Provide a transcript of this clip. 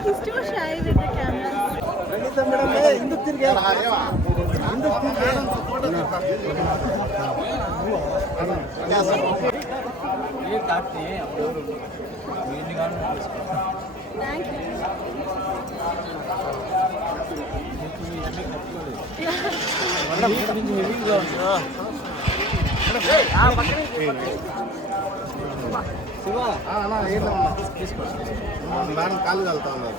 Too shy with the camera. Thank you. Madam Siva. అలా ఏంటమ్మా తీసుకోండి మేడం కాళ్ళు కలుతా ఉన్నారు